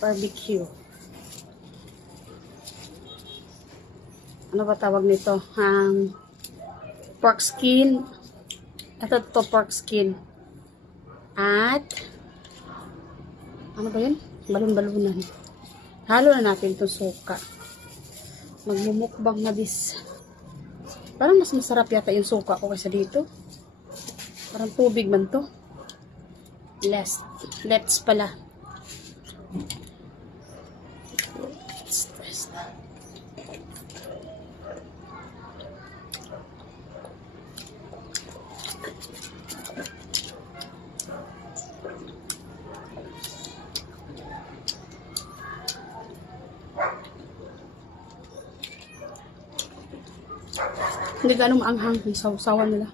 barbecue. Ano ba tawag nito? Pork skin. Ito to pork skin. At ano ba yun? Balon-balunan. Halo na natin itong suka. Magmumukbang na bis. Parang mas masarap yata yung suka ko kaysa dito. Parang tubig man to. Let's pala. Let's. Hindi ganun maanghang yung sausawan nila.